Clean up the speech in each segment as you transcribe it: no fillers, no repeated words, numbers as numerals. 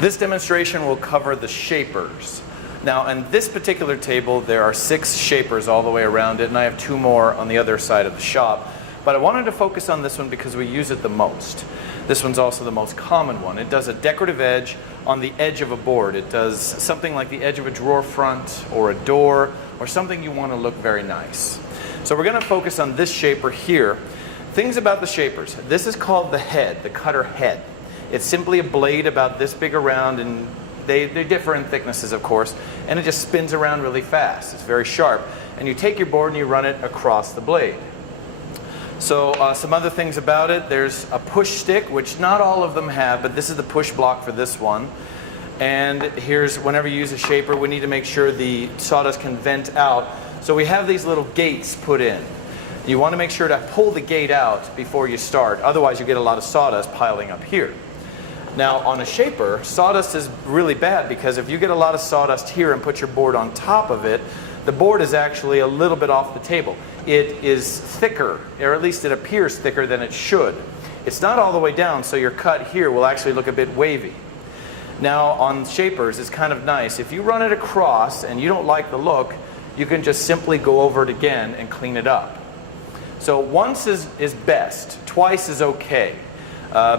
This demonstration will cover the shapers. Now, on this particular table, there are 6 shapers all the way around it, and I have 2 more on the other side of the shop. But I wanted to focus on this one because we use it the most. This one's also the most common one. It does a decorative edge on the edge of a board. It does something like the edge of a drawer front or a door or something you want to look very nice. So we're going to focus on this shaper here. Things about the shapers. This is called the head, the cutter head. It's simply a blade about this big around, and they differ in thicknesses, of course, and it just spins around really fast. It's very sharp. And you take your board and you run it across the blade. So some other things about it, there's a push stick, which not all of them have, but this is the push block for this one. And here's, whenever you use a shaper, we need to make sure the sawdust can vent out. So we have these little gates put in. You want to make sure to pull the gate out before you start, otherwise you get a lot of sawdust piling up here. Now on a shaper, sawdust is really bad because if you get a lot of sawdust here and put your board on top of it, the board is actually a little bit off the table. It is thicker, or at least it appears thicker than it should. It's not all the way down, so your cut here will actually look a bit wavy. Now on shapers, it's kind of nice. If you run it across and you don't like the look, you can just simply go over it again and clean it up. So once is best, twice is okay.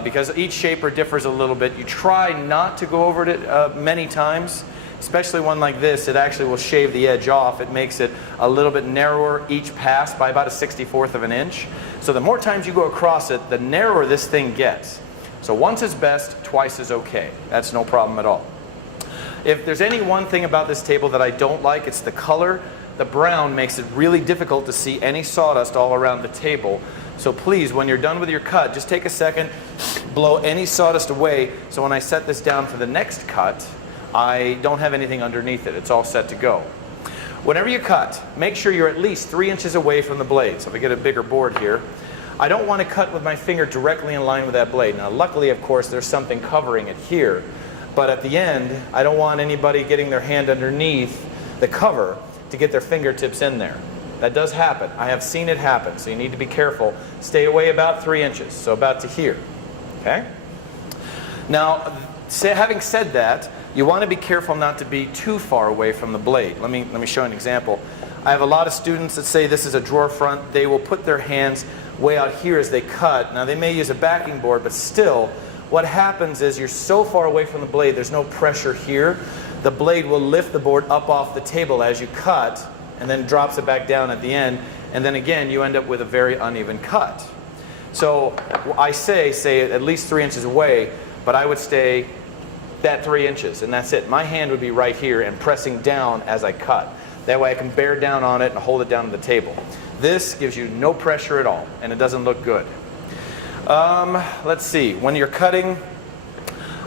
Because each shaper differs a little bit. You try not to go over it many times. Especially one like this, it actually will shave the edge off. It makes it a little bit narrower each pass by about a 1/64 of an inch. So the more times you go across it, the narrower this thing gets. So once is best, twice is okay. That's no problem at all. If there's any one thing about this table that I don't like, it's the color. The brown makes it really difficult to see any sawdust all around the table. So please, when you're done with your cut, just take a second, blow any sawdust away, so when I set this down for the next cut, I don't have anything underneath it. It's all set to go. Whenever you cut, make sure you're at least 3 inches away from the blade. So if I get a bigger board here, I don't want to cut with my finger directly in line with that blade. Now luckily, of course, there's something covering it here. But at the end, I don't want anybody getting their hand underneath the cover to get their fingertips in there. That does happen. I have seen it happen, so you need to be careful. Stay away about 3 inches, so about to here. Okay? Now, having said that, you want to be careful not to be too far away from the blade. Let me show an example. I have a lot of students that say this is a drawer front. They will put their hands way out here as they cut. Now they may use a backing board, but still, what happens is you're so far away from the blade, there's no pressure here. The blade will lift the board up off the table as you cut, and then drops it back down at the end, and then again you end up with a very uneven cut. So I say at least 3 inches away, but I would stay that 3 inches, and that's it. My hand would be right here and pressing down as I cut. That way I can bear down on it and hold it down to the table. This gives you no pressure at all, and it doesn't look good. Let's see, when you're cutting,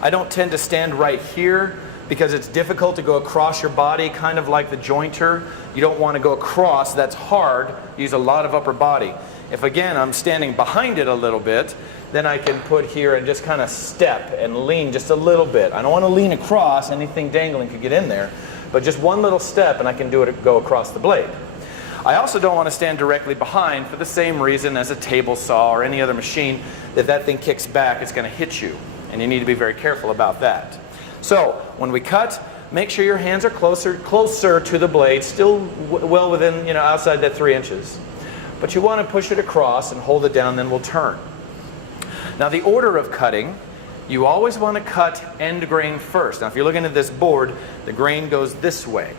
I don't tend to stand right here because it's difficult to go across your body, kind of like the jointer. You don't want to go across, that's hard, use a lot of upper body. If again I'm standing behind it a little bit, then I can put here and just kind of step and lean just a little bit. I don't want to lean across, anything dangling could get in there, but just one little step and I can do it go across the blade. I also don't want to stand directly behind for the same reason as a table saw or any other machine. If that thing kicks back, it's going to hit you, and you need to be very careful about that. So when we cut, make sure your hands are closer to the blade, still well within, outside that 3 inches. But you want to push it across and hold it down, then we'll turn. Now the order of cutting, you always want to cut end grain first. Now if you're looking at this board, the grain goes this way.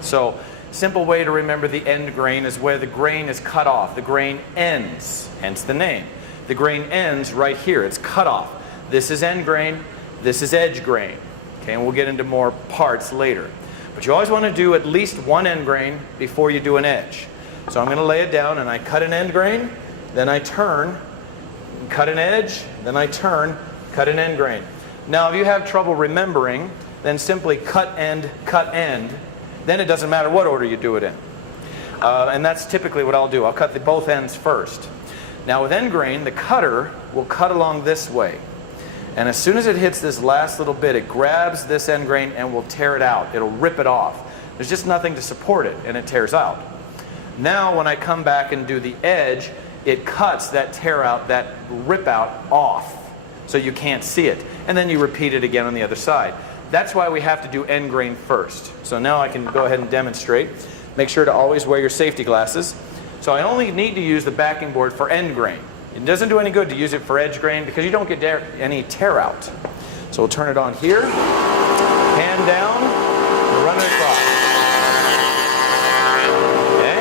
So simple way to remember the end grain is where the grain is cut off. The grain ends, hence the name. The grain ends right here, it's cut off. This is end grain, this is edge grain. Okay, and we'll get into more parts later. But you always want to do at least one end grain before you do an edge. So I'm going to lay it down and I cut an end grain, then I turn, cut an edge, then I turn, cut an end grain. Now if you have trouble remembering, then simply cut end, then it doesn't matter what order you do it in. And that's typically what I'll do. I'll cut both ends first. Now with end grain, the cutter will cut along this way. And as soon as it hits this last little bit, it grabs this end grain and will tear it out. It'll rip it off. There's just nothing to support it, and it tears out. Now when I come back and do the edge, it cuts that tear out, that rip out off. so you can't see it. And then you repeat it again on the other side. That's why we have to do end grain first. So now I can go ahead and demonstrate. Make sure to always wear your safety glasses. So I only need to use the backing board for end grain. It doesn't do any good to use it for edge grain because you don't get any tear out. So we'll turn it on here, hand down, and run it across. Okay?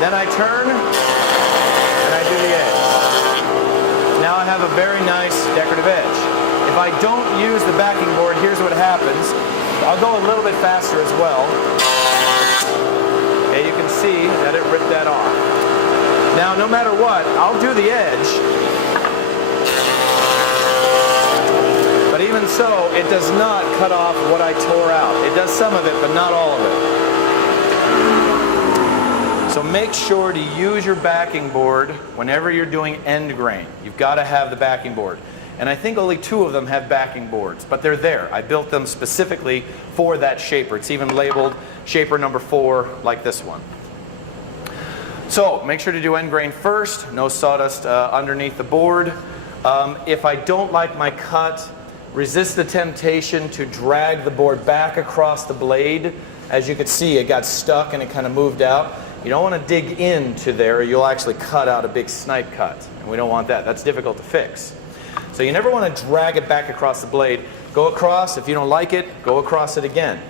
Then I turn, and I do the edge. Now I have a very nice decorative edge. If I don't use the backing board, here's what happens. I'll go a little bit faster as well. Okay, you can see that it ripped that off. Now, no matter what, I'll do the edge. But even so, it does not cut off what I tore out. It does some of it, but not all of it. So make sure to use your backing board whenever you're doing end grain. You've got to have the backing board. And I think only 2 of them have backing boards, but they're there. I built them specifically for that shaper. It's even labeled shaper number 4, like this one. So make sure to do end grain first. No sawdust underneath the board. If I don't like my cut, resist the temptation to drag the board back across the blade. As you can see, it got stuck and it kind of moved out. You don't want to dig into there or you'll actually cut out a big snipe cut. And we don't want that. That's difficult to fix. So you never want to drag it back across the blade. Go across. If you don't like it, go across it again.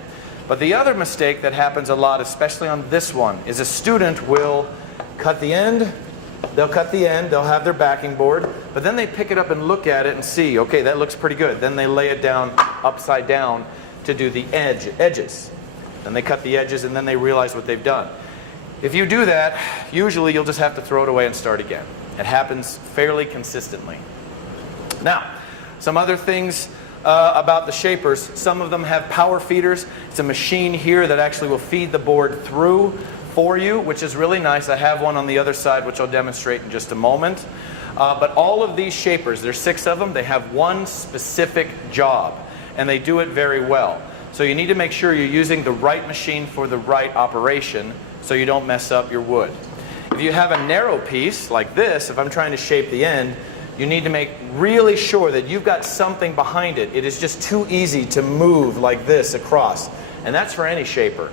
But the other mistake that happens a lot, especially on this one, is a student will cut the end. They'll cut the end. They'll have their backing board. But then they pick it up and look at it and see, okay, that looks pretty good. Then they lay it down upside down to do the edges. Then they cut the edges and then they realize what they've done. If you do that, usually you'll just have to throw it away and start again. It happens fairly consistently. Now, some other things about the shapers. Some of them have power feeders. It's a machine here that actually will feed the board through for you, which is really nice. I have one on the other side, which I'll demonstrate in just a moment. But all of these shapers, there's 6 of them, they have one specific job, and they do it very well. So you need to make sure you're using the right machine for the right operation so you don't mess up your wood. If you have a narrow piece like this, if I'm trying to shape the end, you need to make really sure that you've got something behind it. It is just too easy to move like this across. And that's for any shaper.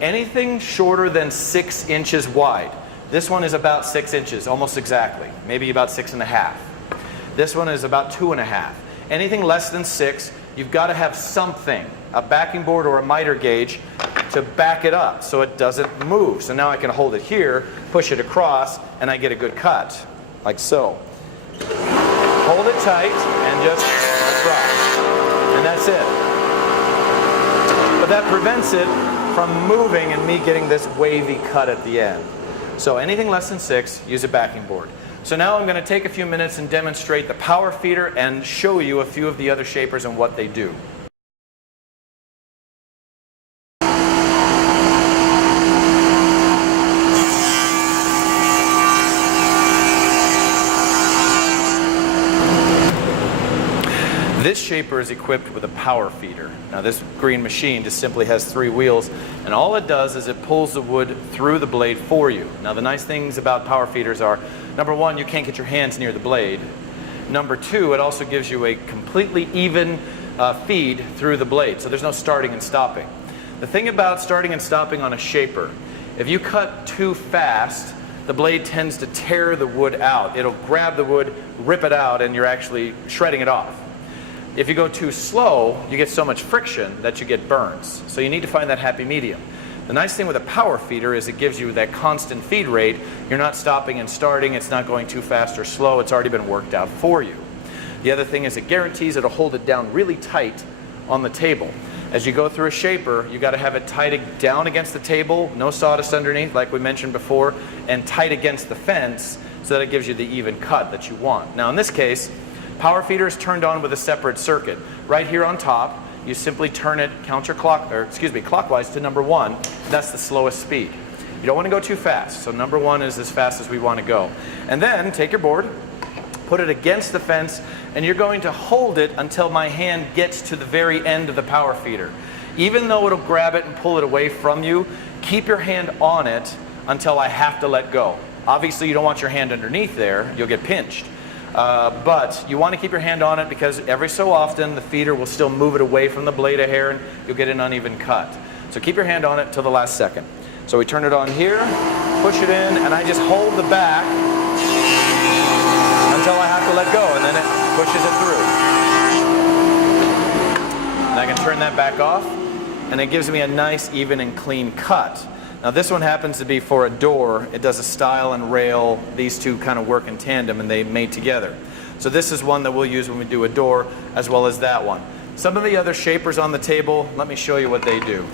Anything shorter than 6 inches wide. This one is about 6 inches, almost exactly. Maybe about 6.5. This one is about 2.5. Anything less than 6, you've got to have something, a backing board or a miter gauge, to back it up so it doesn't move. So now I can hold it here, push it across, and I get a good cut, like so. Hold it tight and just across. And that's it. But that prevents it from moving and me getting this wavy cut at the end. So anything less than 6, use a backing board. So now I'm going to take a few minutes and demonstrate the power feeder and show you a few of the other shapers and what they do. This shaper is equipped with a power feeder. Now this green machine just simply has 3 wheels, and all it does is it pulls the wood through the blade for you. Now the nice things about power feeders are, number 1, you can't get your hands near the blade. Number 2, it also gives you a completely even feed through the blade, so there's no starting and stopping. The thing about starting and stopping on a shaper, if you cut too fast, the blade tends to tear the wood out. It'll grab the wood, rip it out, and you're actually shredding it off. If you go too slow, you get so much friction that you get burns. So you need to find that happy medium. The nice thing with a power feeder is it gives you that constant feed rate. You're not stopping and starting. It's not going too fast or slow. It's already been worked out for you. The other thing is it guarantees it'll hold it down really tight on the table. As you go through a shaper, you got to have it tight down against the table, no sawdust underneath like we mentioned before, and tight against the fence so that it gives you the even cut that you want. Now in this case, power feeder is turned on with a separate circuit. Right here on top, you simply turn it clockwise to number 1. That's the slowest speed. You don't want to go too fast, so number 1 is as fast as we want to go. And then take your board, put it against the fence, and you're going to hold it until my hand gets to the very end of the power feeder. Even though it'll grab it and pull it away from you, keep your hand on it until I have to let go. Obviously you don't want your hand underneath there, you'll get pinched. But you want to keep your hand on it because every so often the feeder will still move it away from the blade of hair and you'll get an uneven cut. So keep your hand on it till the last second. So we turn it on here, push it in, and I just hold the back until I have to let go, and then it pushes it through. And I can turn that back off, and it gives me a nice, even, and clean cut. Now this one happens to be for a door. It does a stile and rail. These two kind of work in tandem, and they mate together. So this is one that we'll use when we do a door, as well as that one. Some of the other shapers on the table, let me show you what they do.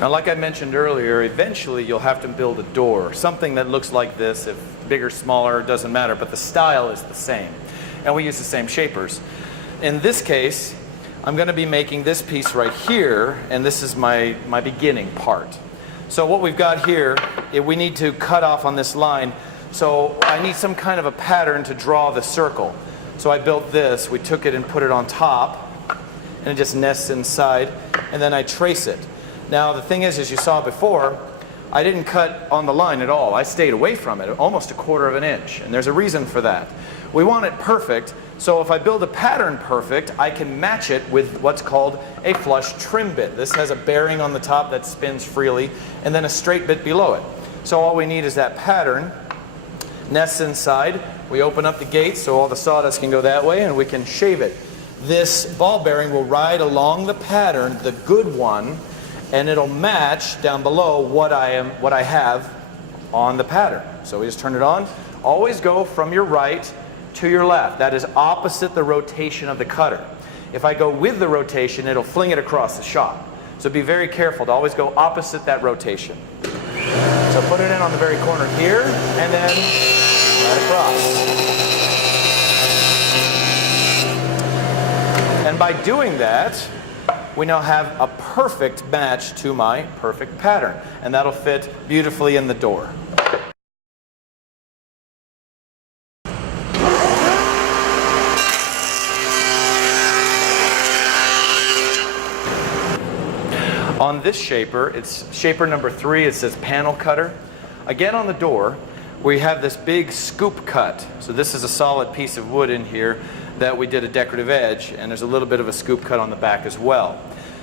Now, like I mentioned earlier, eventually you'll have to build a door, something that looks like this. If bigger, smaller, it doesn't matter, but the style is the same. And we use the same shapers. In this case, I'm going to be making this piece right here, and this is my beginning part. So what we've got here, we need to cut off on this line. So I need some kind of a pattern to draw the circle. So I built this. We took it and put it on top, and it just nests inside, and then I trace it. Now the thing is, as you saw before, I didn't cut on the line at all. I stayed away from it, almost 1/4 of an inch, and there's a reason for that. We want it perfect, so if I build a pattern perfect, I can match it with what's called a flush trim bit. This has a bearing on the top that spins freely, and then a straight bit below it. So all we need is that pattern, nests inside. We open up the gate so all the sawdust can go that way, and we can shave it. This ball bearing will ride along the pattern, the good one, and it'll match down below what I have on the pattern. So we just turn it on. Always go from your right to your left. That is opposite the rotation of the cutter. If I go with the rotation, it'll fling it across the shop. So be very careful to always go opposite that rotation. So put it in on the very corner here, and then right across. And by doing that, we now have a perfect match to my perfect pattern, and that'll fit beautifully in the door. On this shaper, it's shaper number 3, it says panel cutter. Again, on the door, we have this big scoop cut. So this is a solid piece of wood in here that we did a decorative edge, and there's a little bit of a scoop cut on the back as well.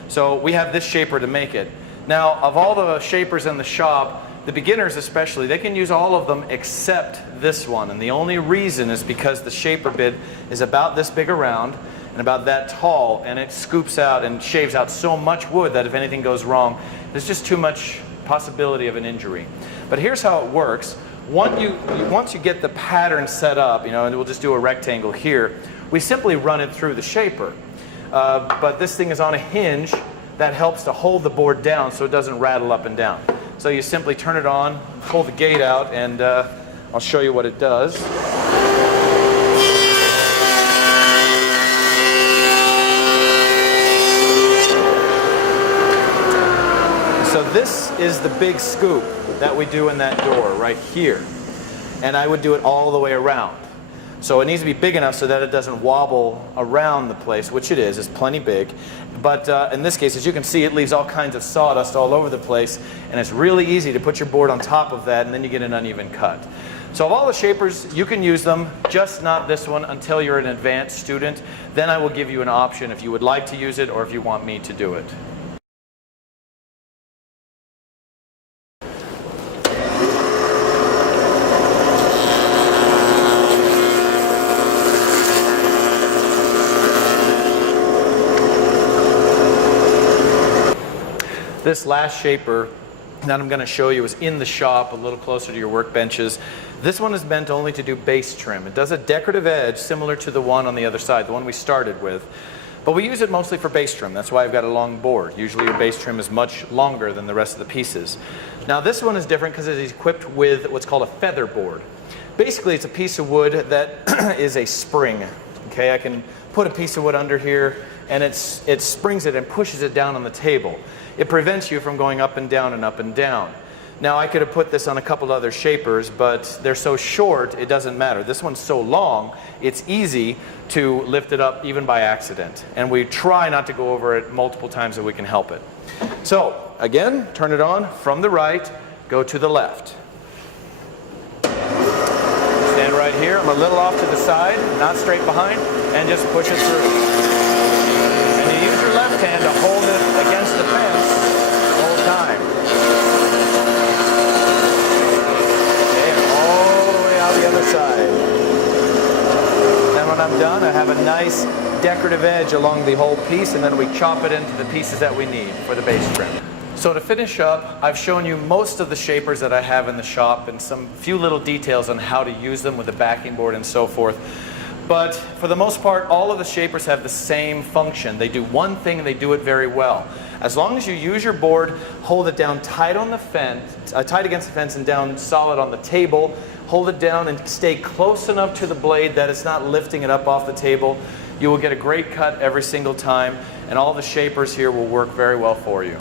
So we have this shaper to make it. Now, of all the shapers in the shop, the beginners especially, they can use all of them except this one. And the only reason is because the shaper bit is about this big around and about that tall, and it scoops out and shaves out so much wood that if anything goes wrong, there's just too much possibility of an injury. But here's how it works. Once you get the pattern set up, and we'll just do a rectangle here, we simply run it through the shaper. But this thing is on a hinge that helps to hold the board down so it doesn't rattle up and down. So you simply turn it on, pull the gate out, and I'll show you what it does. So this is the big scoop that we do in that door right here. And I would do it all the way around. So it needs to be big enough so that it doesn't wobble around the place, which it is. It's plenty big. But in this case, as you can see, it leaves all kinds of sawdust all over the place, and it's really easy to put your board on top of that, and then you get an uneven cut. So of all the shapers, you can use them, just not this one until you're an advanced student. Then I will give you an option if you would like to use it or if you want me to do it. This last shaper that I'm going to show you is in the shop, a little closer to your workbenches. This one is meant only to do base trim. It does a decorative edge similar to the one on the other side, the one we started with. But we use it mostly for base trim. That's why I've got a long board. Usually your base trim is much longer than the rest of the pieces. Now this one is different because it is equipped with what's called a feather board. Basically it's a piece of wood that is a spring. Okay, I can put a piece of wood under here, and it springs it and pushes it down on the table. It prevents you from going up and down and up and down. Now I could have put this on a couple other shapers, but they're so short it doesn't matter. This one's so long, it's easy to lift it up even by accident. And we try not to go over it multiple times if we can help it. So again, turn it on from the right, go to the left. Stand right here, I'm a little off to the side, not straight behind, and just push it through. And you use your left hand to hold it against the fence the whole time. Okay, and all the way out the other side. Then when I'm done, I have a nice decorative edge along the whole piece, and then we chop it into the pieces that we need for the base trim. So to finish up, I've shown you most of the shapers that I have in the shop and some few little details on how to use them with the backing board and so forth. But for the most part, all of the shapers have the same function. They do one thing and they do it very well. As long as you use your board, hold it down tight on the fence, tight against the fence and down solid on the table, hold it down and stay close enough to the blade that it's not lifting it up off the table, you will get a great cut every single time, and all the shapers here will work very well for you.